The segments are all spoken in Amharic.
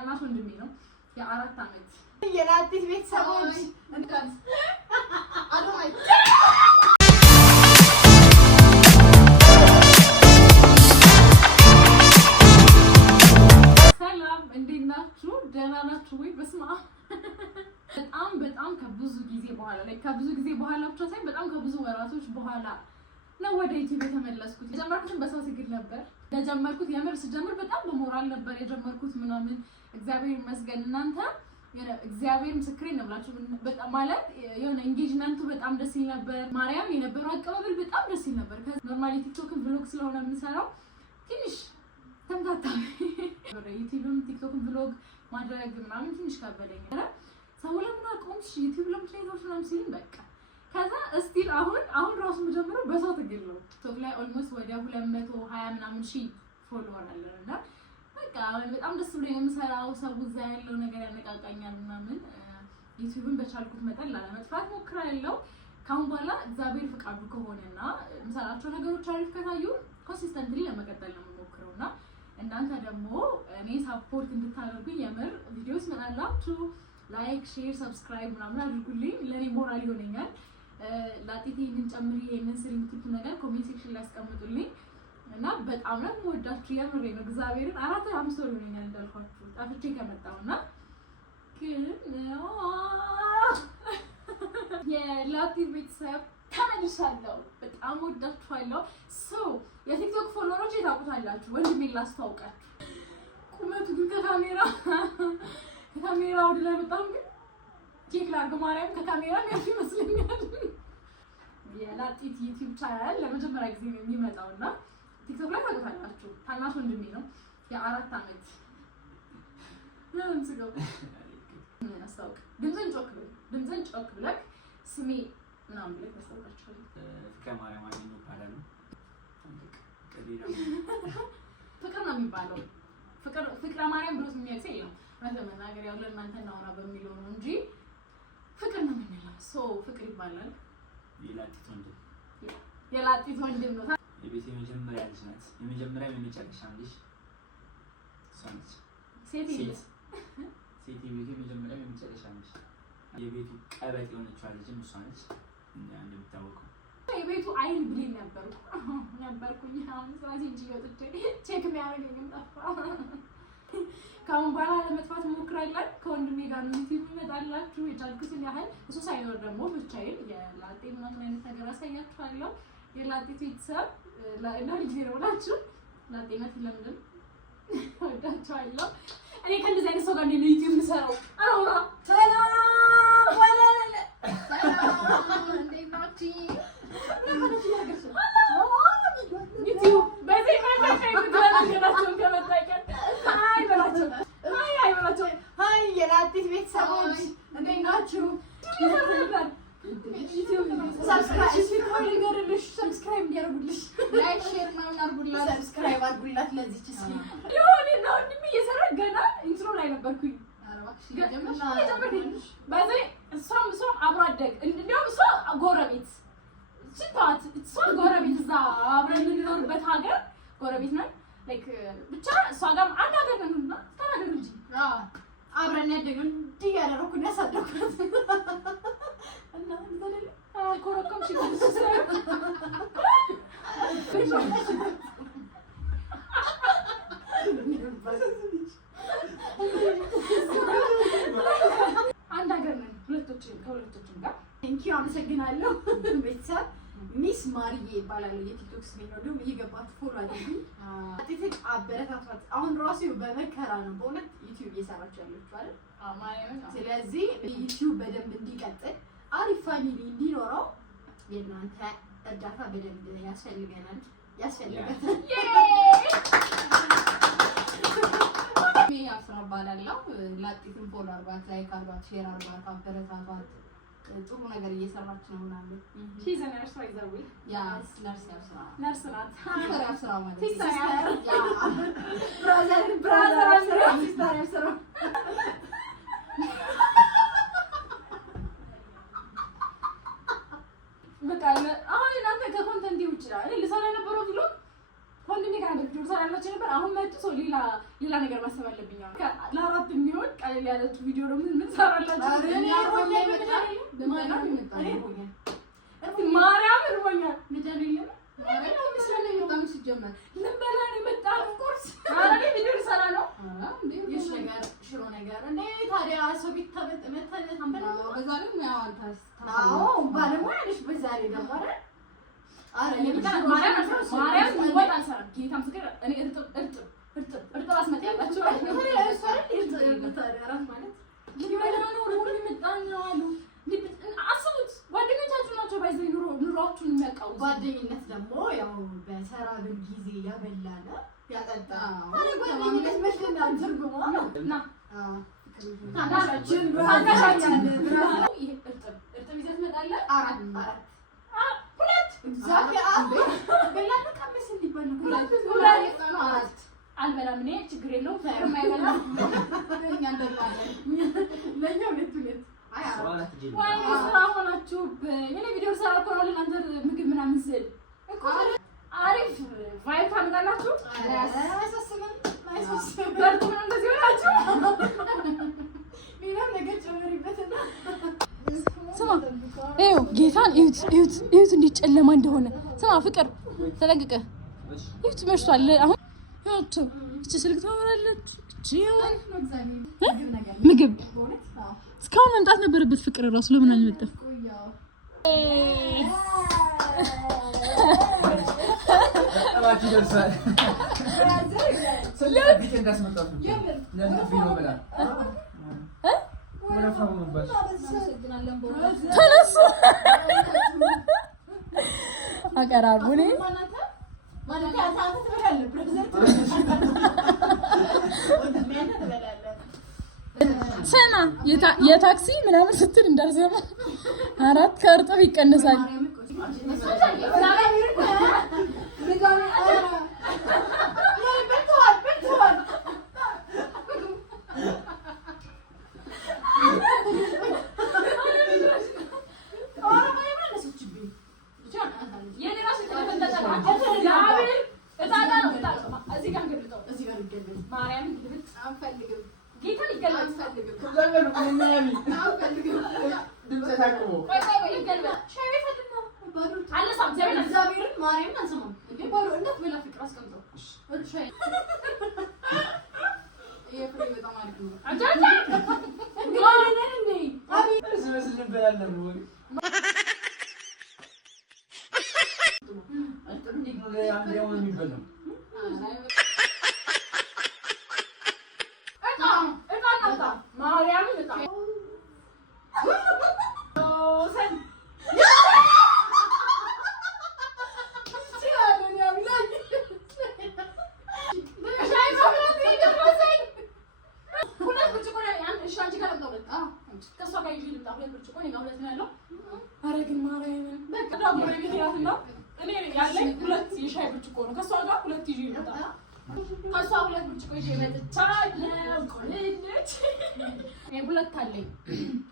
ታናሽ ወንድሜ ነው የ4 አመት የላጢት ቤተሰቦች እንኳን አዶማይ ሰላም እንዴት ናችሁ? ደህና ናችሁ ወይ? በስመ አብ በጣም ከብዙ ጊዜ በኋላ ብቻ ሳይሆን በጣም ከብዙ ወራቶች በኋላ ነው ወደ ዩቲዩብ የተመለስኩት። የጀመርኩትን በሰው ትግል ነበር የጀመርኩት። የምር ስጀምር በጣም በሞራል ነበር የጀመርኩት ምናምን። እግዚአብሔር ይመስገን እናንተ እግዚአብሔር ምስክሬን ነው ብላችሁ በጣም ማለት የሆነ ኢንጌጅመንቱ በጣም ደስ ይል ነበር። ማርያም የነበረው አቀባበል በጣም ደስ ይል ነበር። ኖርማሊ ቲክቶክን ብሎግ ስለሆነ የምሰራው ትንሽ ተምታታ ዩቲዩብም ቲክቶክን ብሎግ ማድረግ ምናምን ትንሽ ከበደኝ። ሰው ለምን አቆምሽ ዩቲዩብ ለምን ትይዛለሽ ምናምን ሲል በቃ ከዛ እስቲል አሁን ራሱ መጀመሪያው በሰው ትግል ነው። ቲክቶክ ላይ ኦልሞስት ወደ 220 ምናምን ሺህ ፎሎወር አለና በቃ በጣም ደስ ብሎኝ የምሰራው። ሰው እዛ ያለው ነገር ያነቃቃኛል ምናምን። ዩቲዩብን በቻልኩት መጠን ላለመጥፋት ሞክራለሁ። ካሁን በኋላ እግዚአብሔር ፍቃዱ ከሆነና የምሰራቸው ነገሮች አሪፍ ከታዩ ኮንሲስተንትሊ ለመቀጠል ነው የምሞክረውና እናንተ ደግሞ እኔ ሳፖርት እንድታደርጉኝ የምር ቪዲዮስ መጣላችሁ ላይክ ሼር ሰብስክራይብ ምናምን አድርጉልኝ። ለኔ ሞራል ይሆነኛል። ላጢቴ ምን ጨምሪ የምን ስሪ የምትሉት ነገር ኮሜንት ሴክሽን ላይ አስቀምጡልኝ እና በጣም ነው የምወዳችሁ። የምሬ ነው እግዚአብሔርን 4-5 ወር ይሆነኛል እንዳልኳችሁ ጣፍቼ ከመጣውና ግን የላጢ ቤተሰብ ተመልሻለሁ። በጣም ወዳችኋለሁ። የቲክቶክ ፎሎወሮች ታውቁታላችሁ። ወንድሜን ላስተዋውቃችሁ። ቁመቱ ግን ከካሜራ ወደ ላይ በጣም ግን ቼክ ላድርግ ማርያም ከካሜራ ያፍ ይመስለኛል። የላጢት ዩቲዩብ ቻናል ለመጀመሪያ ጊዜ ነው የሚመጣውና ቲክቶክ ላይ ታውቁታላችሁ። ታናሽ ወንድሜ ነው የ4 አመት ምን አስተዋውቅ። ድምፅን ጮክ ብለህ ስሜ ምናምን ብለህ ታስተዋውቃችኋለህ። ፍቅረ ማርያም አገኘሁ ይባላል። ፍቅር ነው የሚባለው። ፍቅረ ማርያም ብሎ የሚያውቅ ሰው የለም። ለመናገር ያው ለእናንተ እናውራ በሚለው ነው እንጂ ፍቅር ነው የምንለው። ፍቅር ይባላል። የላጢት ወንድም ነው። የቤት የመጀመሪያ ልጅ ናት። የመጀመሪያ የመጨረሻ ልጅ እሷ ነች። ሴት የቤት የመጀመሪያ የመጨረሻ ልጅ። የቤቱ ቀበጥ የሆነችው ልጅም እሷ ነች። እንደሚታወቀው የቤቱ አይን ብሌን ነበርኩኝ። አሁን ራሴ እንጂ ወጥቼ ቼክ የሚያደርገኝም ጠፋ። ካሁን በኋላ ለመጥፋት ሞክራለሁ። ከወንድሜ ጋር ዩቲዩብ ይመጣላችሁ የቻልኩትን ያህል። እሱ ሳይኖር ደግሞ ብቻዬን የላጤ ምናምን አይነት ነገር አሳያችኋለሁ። የላጤ ቤተሰብ እና ልጅ ነው ብላችሁ ላጤነት ለምንም ወዳችኋለሁ። እኔ ከእንደዚህ አይነት ሰው ጋር እንደ ዩቲዩብ የምሰራው አሮራ ሰላም ወለለ ሰላም እንዴት ናችሁ? ዩቲዩብ በዚህ ሃይ የላጢት ቤተሰቦች እንዴት ናችሁ? ሰብስክራይብ እንዲያደርጉልሽ ላይክ ሼር ምናምን አድርጉላት። ሰብስክራይብ አድርጉላት። ለዚች እስኪ ይሁን ነው እንዴ እየሰራ ገና ኢንትሮ ላይ ነበርኩኝ። በዚህ እሷም አብሮ አደግ እንዲያውም እሷ ጎረቤት ሲታት እሷ ጎረቤት እዛ አብረን የምንኖርበት ሀገር ጎረቤት ነን። ላይክ ብቻ እሷ ጋር አንድ ሀገር ነንና ተናገር እንጂ አብረን ያደግን እንዲህ ያደረኩኝ ያሳደኩት እና እንደዚህ ኮረኮም ሲል አንድ ሀገር ነን ከሁለቶችም ጋር ቴንኪው አመሰግናለሁ። ቤተሰብ ሚስ ማርዬ ይባላል የቲክቶክ ስሜ ነው። ደግሞ እየገባችሁ ፎሎ አድርጉኝ። አጥቂት አበረታቷት። አሁን ራሱ በመከራ ነው በእውነት ዩቲዩብ እየሰራችሁ ያለችው አይደል? ስለዚህ ዩቲዩብ በደንብ እንዲቀጥል አሪፍ ፋሚሊ እንዲኖረው የእናንተ እርዳታ በደንብ ያስፈልገናል። አስራ ባላላው ላጢትን ፎሎ አርባት ላይክ አርባት ሼር አርባት አበረታቷት። ጥሩ ነገር እየሰራች ነው ምናምን። ሺዝ ነርስ ወይ ዘዊ ያ ነርስ ያስራ ነርስ ያስራ ማለት ሲስተር ያ ብራዘር ሲስተር ያስራ በቃ አሁን እናንተ ከኮንተንት ውጭ አይደል ልሰራ የነበረው ቪሎግ ኮንተንት ጋር እንደዚህ ሰራላችሁ ነበር። አሁን መጥቶ ሌላ ነገር ማሰብ አለብኝ። ለአራት ቀለል ያለች ቪዲዮ ነው። ምን ሰራላችሁ? ማርያም እርቦኛል። ምንድን ነው ሲጀመር ልንበላ ነው የመጣነው። ኦፍኮርስ ኧረ ቪዲዮ ልሰራ ነው። ይሽ ነገር ሽሮ ነገር እንደ ታዲያ ሰው ቤት ተመተመተን በዛ ላይ ሙያው አንተስ ባለሙያ ነሽ። በዛ ላይ ደግሞ ማርያም ወጥ አልሰራም። ጌታ ምስክር እኔ እርጥብ አስመጣ ያላችሁ አስቡት። ጓደኞቻችሁ ናቸው ባይዘ ኑሯችሁን የሚያውቃው። ጓደኝነት ደግሞ ያው በሰራብን ጊዜ ያበላለ ያጠጣ ጓደኝነት መስለና ትርጉሙ ነው እና ታናሻችን ይሄ እርጥብ ይዘህ ትመጣለህ። አራት ሁለት እግዚአብሔር በላን ቀመስ እንዲባል ሁለት አልበላም እኔ ችግር የለውም። ፈርም አይበላም። እኛ እንደላለን ለኛ ሁለት ወይ ስራ ሆናችሁብኝ። እኔ ቪዲዮ ሰራ እኮ ነው ለእናንተ ምግብ ምናምን ስል አሪፍ ቫይብ ታመጣላችሁ። በርቱ ነው እንደዚህ ሆናችሁ ሌላ ነገር ጨምሪበትና ስማ ይኸው ጌታን እዩት እንዴት ጨለማ እንደሆነ። ስማ ፍቅር ተጠንቅቀህ እዩት መሽቷል። አሁን ይኸውት እቺ ስልክ ታወራለች። እቺ ምግብ እስካሁን መምጣት ነበረበት። ፍቅር እራሱ ለምን አልመጣም? ተነሱ አቀራርቡ። እኔ ስማ የታክሲ ምናምን ስትል እንዳልሰማ 4 ከእርጥብ ይቀንሳል።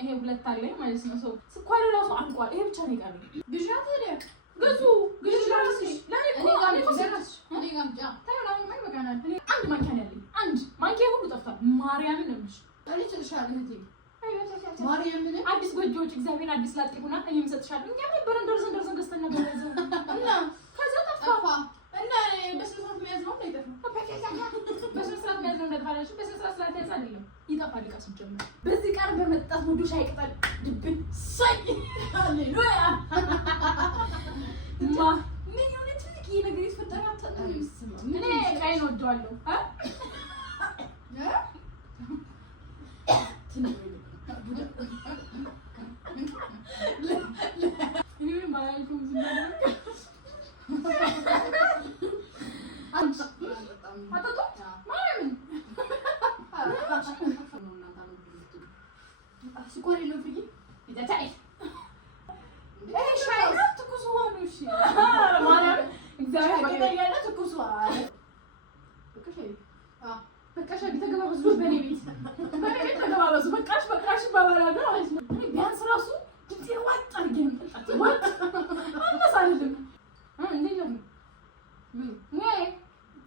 ይሄ ሁለት አለኝ ማለት ነው። ሰው ስኳር ራሱ አልቋል። ይሄ ብቻ ነው የቀረኝ። ግዢያት ታዲያ ግዢ ራስሽ ለኔ አንድ ማንኪያ ነው ያለኝ። አንድ ማንኪያ ሁሉ ጠፍቷል። ማርያምን ነው የምልሽ። እኔ ትልሻለሁ እህቴ ማርያምን አዲስ ጎጆዎች እግዚአብሔር አዲስ ላጤ ሆና እኔም ሰጥሻለሁ። እኛ ነበረን ደርሰን ገዝተን ነበር ያዘው እና ከዛ ጠፋ እና በስነ ስርዓት መያዝ ነው እንዳይጠፋ በስነ ስርዓት መያዝ ነው እንዳይጠፋላችሁ። በስነ ስርዓት ስላልተያዘ አይደለም ይጠፋል። ዕቃ ሲጀመር በዚህ ቀን በመጣት ወዱ ሻይ ቅጠል ድብን ሳይ ሃሌሉያ ምን የሆነ ትልቅ ነገር ይፈጠራል። እኔ ዕቃዬን ወደዋለሁ።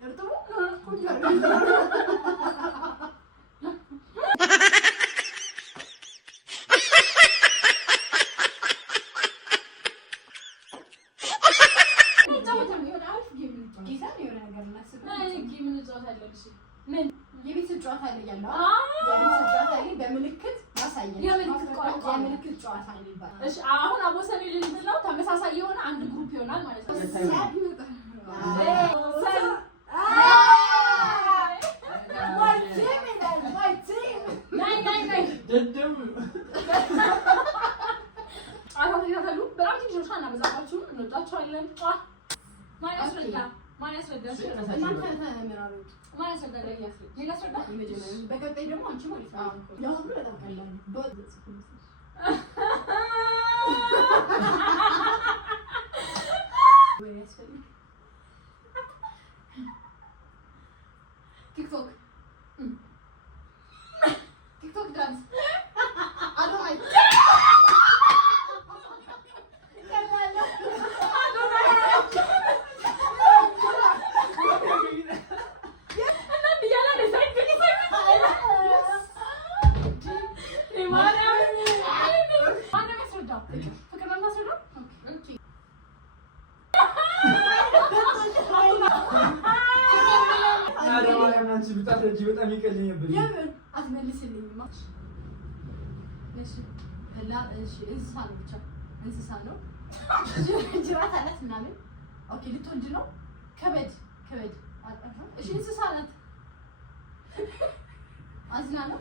እርጥቡ ጨዋታ ላይ ያለው የቤተሰብ ጨዋታ ላይ በምልክት ማሳየት የምልክት ጨዋታ ላይ ይባላል። እሺ አሁን አቦሰኔ ልንለው ተመሳሳይ የሆነ አንድ ግሩፕ ይሆናል ማለት ነው። በጣም ትንሾች እናበዛባችሁ እንወዳቸዋለን። ማን ያስረዳ? ማን ያስረዳ? በቀጣይ ደግሞ አንቺ ማለት ነው። ያው በጣም ቀላል ቲክቶክ ዳንስ በጣም ይቀልኝ ነበር። የምን አትመልስልኝማ? እሺ እና እሺ እንስሳ ነው ብቻ እንስሳ ነው። ጅራት አላት ምናምን። ኦኬ ልትወልድ ነው። ከበድ እሺ እንስሳ ናት። አዝና ነው።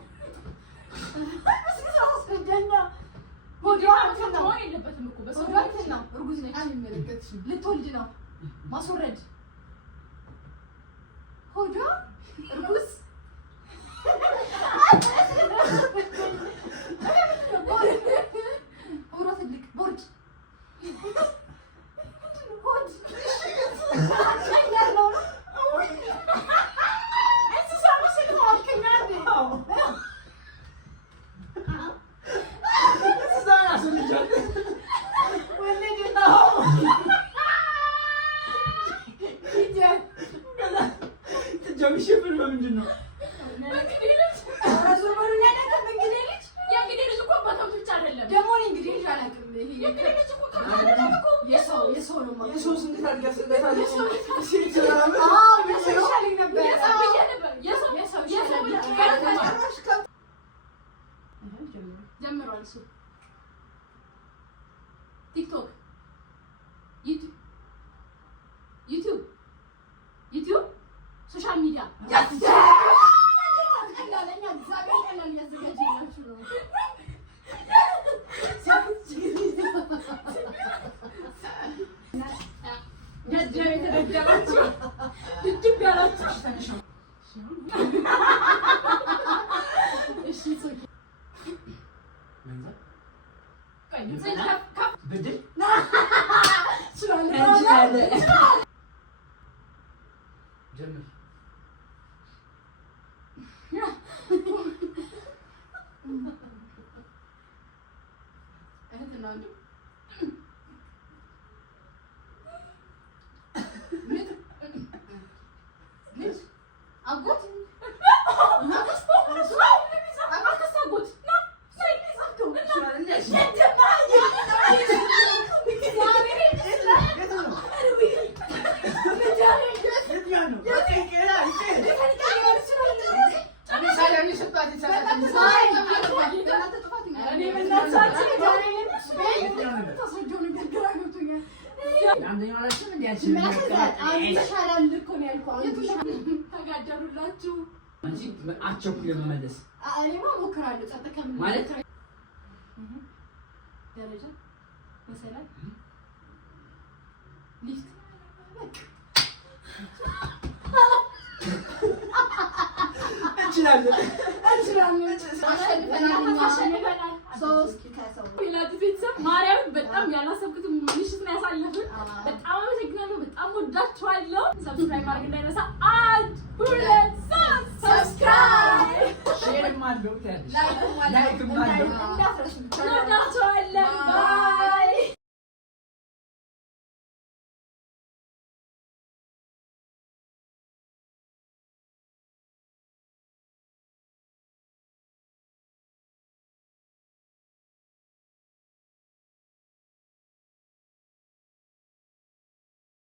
የለበትም እኮ እርጉዝ ነች። ልትወልድ ነው። ማስወረድ ሆዷ እርጉዝ ሆዷ ትልቅ ቦርጭ ጀምሽብን በምንድን ነው? ቲክቶክ ዩቲዩብ ሶሻል ሚዲያ ተጋደሩላችሁ አቸኩል ለመመለስ እኔማ እሞክራለሁ። ጸጥ ከምን ማለት ደረጃ መሰላል ሊፍት እንችላለን። ቤተሰብ ማርያም በጣም ያላሰብኩትን ምሽት ነው ያሳለፍን። በጣም አመሰግናለሁ። በጣም ወዳችኋለሁ። ሰብስክራይብ ማድረግ እንዳይረሳ። 1 2 3 ሰብስክራይብ ሼር ማድረግ ላይክ ማድረግ እንዳትረሱ። ወዳችኋለሁ። ባይ